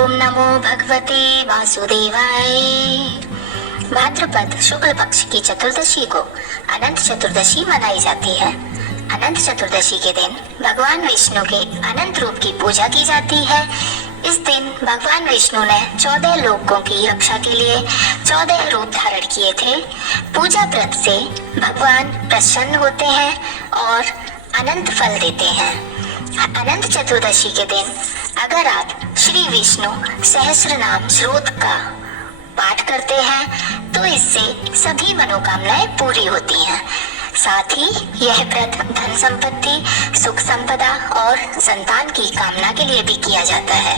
ओम नमो भगवते वासुदेवाय। भाद्रपद शुक्ल पक्ष की चतुर्दशी को अनंत चतुर्दशी मनाई जाती है। अनंत चतुर्दशी के दिन भगवान विष्णु के अनंत रूप की पूजा की जाती है। इस दिन भगवान विष्णु ने 14 लोकों की रक्षा के लिए 14 रूप धारण किए थे। पूजा व्रत से भगवान प्रसन्न होते हैं और अनंत फल देते हैं। अनंत चतुर्दशी के दिन अगर आप श्री विष्णु सहस्त्र नाम स्रोत का पाठ करते हैं तो इससे सभी मनोकामनाएं पूरी होती हैं। साथ ही यह व्रत धन संपत्ति, सुख संपदा और संतान की कामना के लिए भी किया जाता है।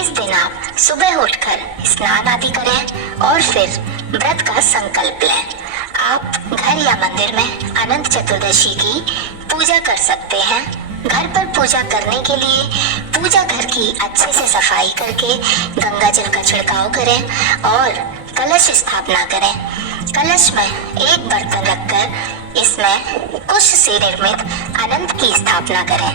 इस दिन आप सुबह उठकर स्नान आदि करें और फिर व्रत का संकल्प लें। आप घर या मंदिर में अनंत चतुर्दशी की पूजा कर सकते हैं। घर पर पूजा करने के लिए पूजा घर की अच्छे से सफाई करके गंगा जल का छिड़काव करें और कलश स्थापना करें। कलश में एक बर्तन रखकर इसमें कुश से निर्मित अनंत की स्थापना करें।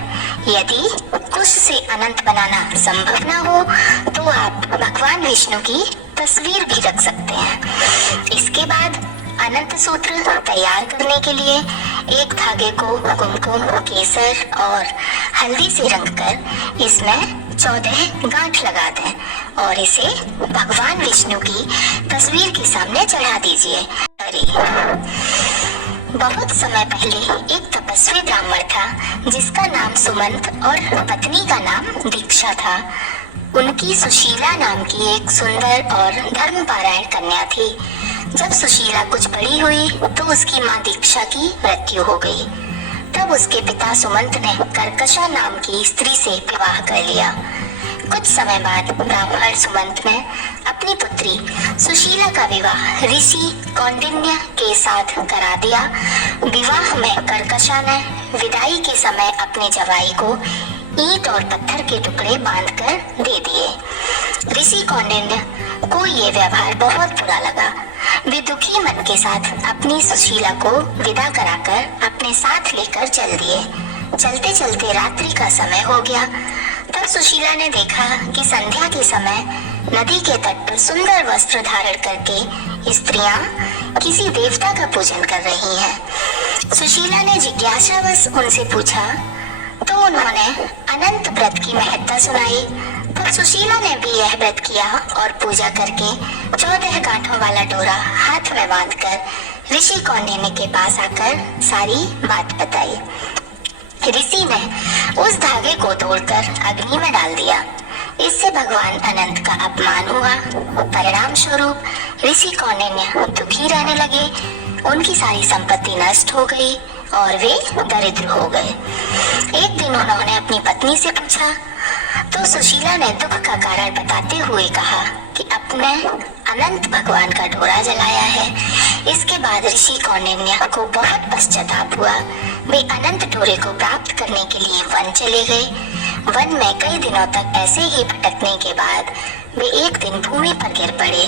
यदि कुश से अनंत बनाना संभव न हो तो आप भगवान विष्णु की तस्वीर भी रख सकते हैं। इसके बाद अनंत सूत्र तैयार करने के लिए एक धागे को कुमकुम, केसर और हल्दी से रंगकर इसमें 14 गांठ लगा दें और इसे भगवान विष्णु की तस्वीर के सामने चढ़ा दीजिए। बहुत समय पहले एक तपस्वी ब्राह्मण था जिसका नाम सुमंत और पत्नी का नाम दीक्षा था। उनकी सुशीला नाम की एक सुंदर और धर्मपरायण कन्या थी। जब सुशीला कुछ बड़ी हुई तो उसकी मां दीक्षा की मृत्यु हो गई। तब उसके पिता सुमंत ने कर्कशा नाम की स्त्री से विवाह कर लिया। कुछ समय बाद ब्राह्मण सुमंत ने अपनी पुत्री सुशीला का विवाह ऋषि कौंडिन्य के साथ करा दिया। विवाह में कर्कशा ने विदाई के समय अपने जवाई को ईंट और पत्थर के टुकड़े बांधकर दे दिए। ऋषि कौंडिन्य को ये व्यवहार बहुत बुरा लगा। वे दुखी मन के साथ अपनी सुशीला को विदा कराकर अपने साथ लेकर चल दिए। चलते चलते रात्रि का समय हो गया। तब सुशीला ने देखा कि संध्या के समय नदी के तट पर सुंदर वस्त्र धारण करके स्त्रियां किसी देवता का पूजन कर रही हैं। सुशीला ने जिज्ञासावश उनसे पूछा तो उन्होंने अनंत व्रत की महत्ता सुनाई। तब सुशीला ने भी यह व्रत किया और पूजा करके 14 गांठों वाला डोरा हाथ में बांधकर ऋषि कौंडिन्य के पास आकर सारी बात बताई। ऋषि ने उस धागे को तोड़कर अग्नि में डाल दिया। इससे भगवान अनंत का अपमान हुआ। परिणाम स्वरूप ऋषि कौंडिन्य दुखी रहने लगे। उनकी सारी संपत्ति नष्ट हो गई और वे दरिद्र हो गए। एक दिन उन्होंने अपनी पत्नी से पूछा तो सुशीला ने दुख का कारण बताते हुए कहा कि अपने अनंत भगवान का डोरा जलाया है। इसके बाद ऋषि कौंडिन्य को बहुत पश्चाताप हुआ। वे अनंत डोरे को प्राप्त करने के लिए वन चले गए। वन में कई दिनों तक ऐसे ही भटकने के बाद वे एक दिन भूमि पर गिर पड़े।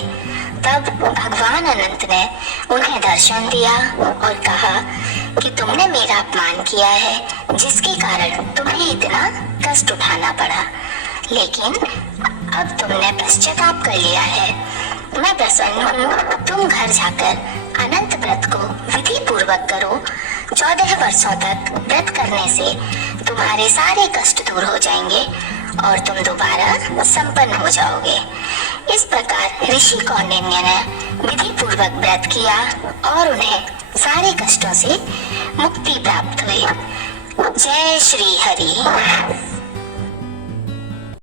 तब भगवान अनंत ने उन्हें दर्शन दिया और कहा कि तुमने मेरा अपमान किया है जिसके कारण तुम्हें इतना कष्ट उठाना पड़ा, लेकिन अब तुमने पश्चाताप कर लिया है। मैं प्रसन्न हूँ। तुम घर जाकर अनंत व्रत को विधि पूर्वक करो। 14 वर्षों तक व्रत करने से तुम्हारे सारे कष्ट दूर हो जाएंगे और तुम दोबारा संपन्न हो जाओगे। इस प्रकार ऋषि कौंडिन्य ने विधि पूर्वक व्रत किया और उन्हें सारे कष्टों से मुक्ति प्राप्त हुई। जय श्री हरि।